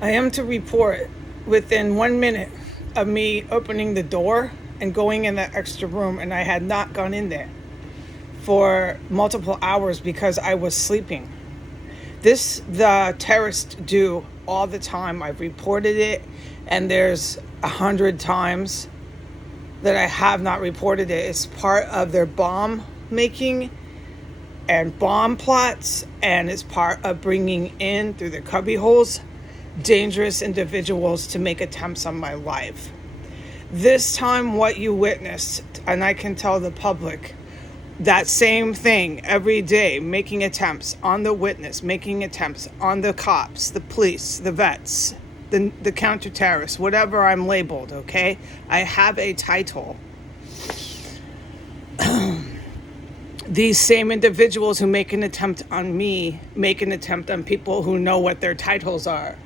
I am to report within 1 minute of me opening the door and going in that extra room, and I had not gone in there for multiple hours because I was sleeping. This the terrorists do all the time. I've reported it, and there's 100 times that I have not reported it. It's part of their bomb making and bomb plots, and it's part of bringing in through the cubby holes dangerous individuals to make attempts on my life. This time, what you witnessed, and I can tell the public, that same thing every day, making attempts on the witness, making attempts on the cops, the police, the vets, the counter-terrorists, whatever I'm labeled, okay? I have a title. These same individuals who make an attempt on me make an attempt on people who know what their titles are,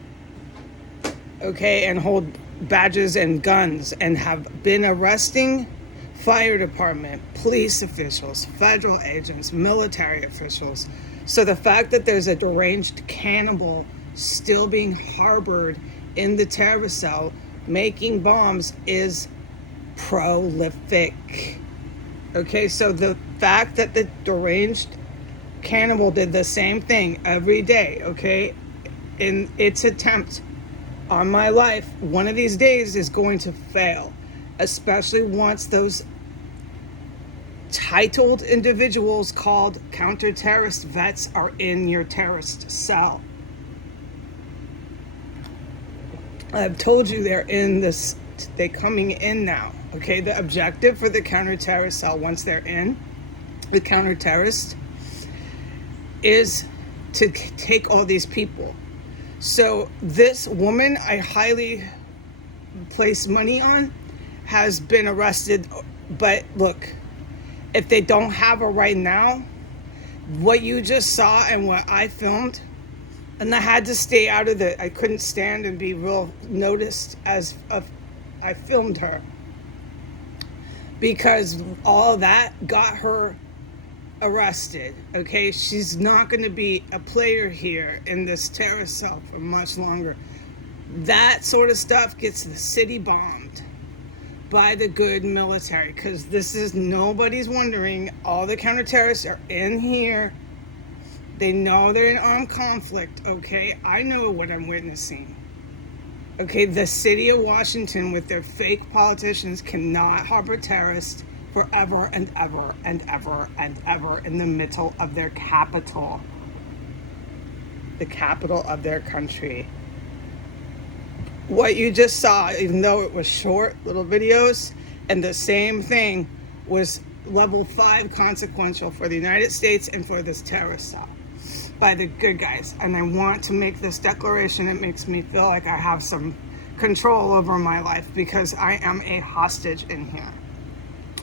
okay, and hold badges and guns and have been arresting fire department, police officials, federal agents, military officials. So the fact that there's a deranged cannibal still being harbored in the terrorist cell making bombs is prolific. Okay, so the fact that the deranged cannibal did the same thing every day, okay, in its attempt on my life, one of these days is going to fail, especially once those titled individuals called counter-terrorist vets are in your terrorist cell. I've told you they're in this, they're coming in now, okay? The objective for the counter-terrorist cell, once they're in, the counter-terrorist, is to take all these people. So this woman I highly place money on has been arrested. But look, if they don't have her right now, what you just saw and what I filmed, and I had to stay out of I couldn't stand and be real noticed as I filmed her, because all that got her arrested, okay? She's not going to be a player here in this terrorist cell for much longer. That sort of stuff gets the city bombed by the good military, because this is, nobody's wondering, all the counter-terrorists are in here. They know they're in armed conflict, okay? I know what I'm witnessing. Okay, the city of Washington with their fake politicians cannot harbor terrorists forever and ever and ever and ever in the middle of their capital, the capital of their country. What you just saw, even though it was short little videos, and the same thing, was level 5 consequential for the United States and for this terrorist cell by the good guys. And I want to make this declaration. It makes me feel like I have some control over my life, because I am a hostage in here.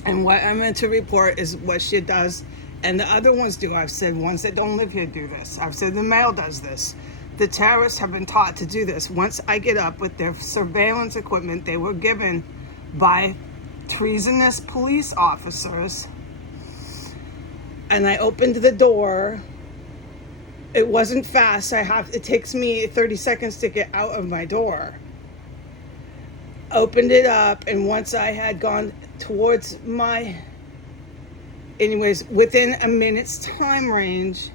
And what I'm meant to report is what she does, and the other ones do. I've said ones that don't live here do this. I've said the mail does this. The terrorists have been taught to do this. Once I get up with their surveillance equipment they were given by treasonous police officers, and I opened the door, it wasn't fast. It takes me 30 seconds to get out of my door. Opened it up, and once I had gone towards within a minute's time range,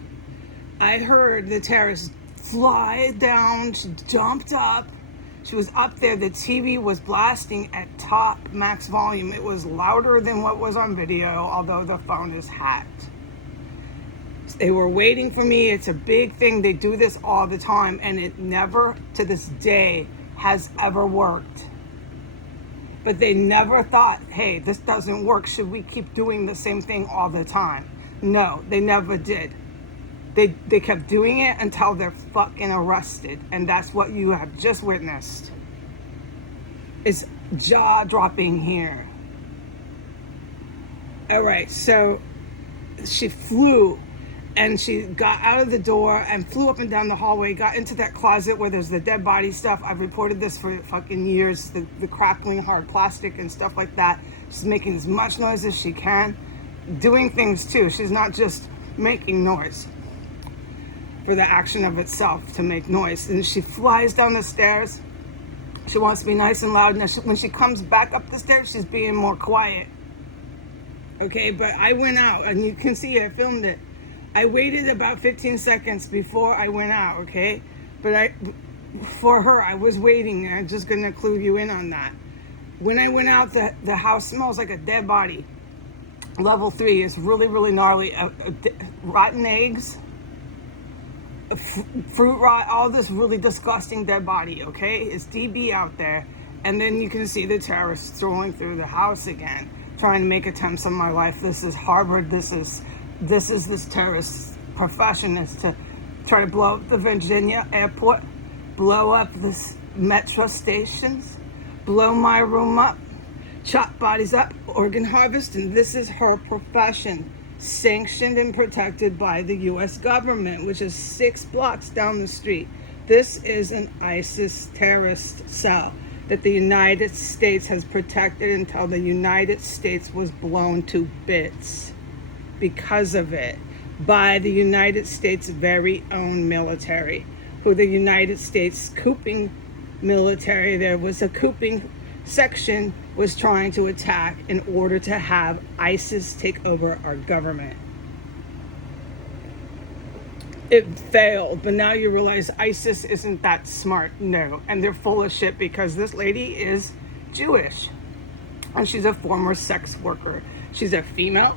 I heard the terrorist fly down. She jumped up. She was up there. The TV was blasting at top max volume. It was louder than what was on video, although the phone is hacked. They were waiting for me. It's a big thing. They do this all the time, and it never, to this day, has ever worked. But they never thought, hey, this doesn't work. Should we keep doing the same thing all the time? No, they never did. They kept doing it until they're fucking arrested. And that's what you have just witnessed. It's jaw-dropping here. All right, so she flew, and she got out of the door and flew up and down the hallway, got into that closet where there's the dead body stuff. I've reported this for fucking years, the crackling hard plastic and stuff like that. She's making as much noise as she can, doing things too. She's not just making noise. for the action of itself to make noise. And she flies down the stairs. She wants to be nice and loud. And when she comes back up the stairs, she's being more quiet. Okay, but I went out, and you can see I filmed it. I waited about 15 seconds before I went out, okay? But for her, I was waiting, and I'm just going to clue you in on that. When I went out, the house smells like a dead body. Level 3 is really, really gnarly. Rotten eggs, fruit rot, all this really disgusting dead body, okay? It's DB out there. And then you can see the terrorists strolling through the house again, trying to make attempts on my life. This is Harvard. This is this terrorist profession, is to try to blow up the Virginia airport, blow up this metro stations, blow my room up, chop bodies up, organ harvest, and this is her profession, sanctioned and protected by the U.S. government, which is 6 blocks down the street. This is an ISIS terrorist cell that the United States has protected until the United States was blown to bits because of it by the United States' very own military, who the United States couping military, there was a couping section, was trying to attack in order to have ISIS take over our government. It failed, but now you realize ISIS isn't that smart. No, and they're full of shit because this lady is Jewish, and she's a former sex worker. She's a female,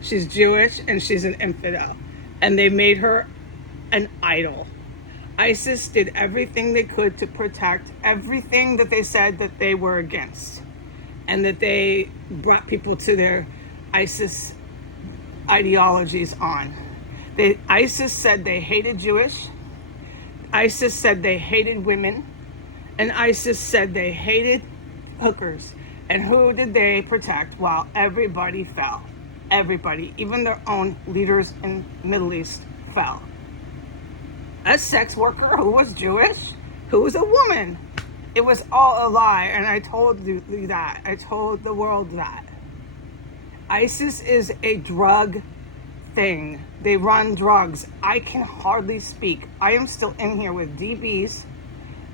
she's Jewish, and she's an infidel, and they made her an idol. ISIS did everything they could to protect everything that they said that they were against, and that they brought people to their ISIS ideologies on. ISIS said they hated Jewish, ISIS said they hated women, and ISIS said they hated hookers. And who did they protect? Well, everybody fell. Everybody, even their own leaders in the Middle East, fell. A sex worker who was Jewish, who was a woman. It was all a lie, and I told you that. I told the world that. ISIS is a drug thing. They run drugs. I can hardly speak. I am still in here with DBs,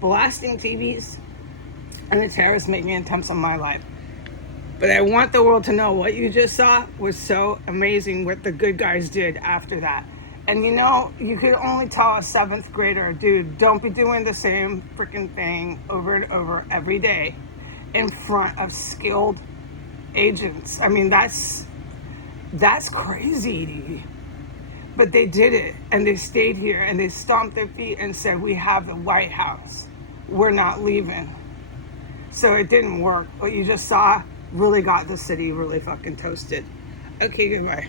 blasting TVs, and the terrorists making attempts on my life. But I want the world to know what you just saw was so amazing what the good guys did after that. And you know, you could only tell a 7th grader, dude, don't be doing the same freaking thing over and over every day in front of skilled agents. I mean, that's crazy. But they did it, and they stayed here, and they stomped their feet and said, we have the White House. We're not leaving. So it didn't work. What you just saw really got the city really fucking toasted. Okay, goodbye.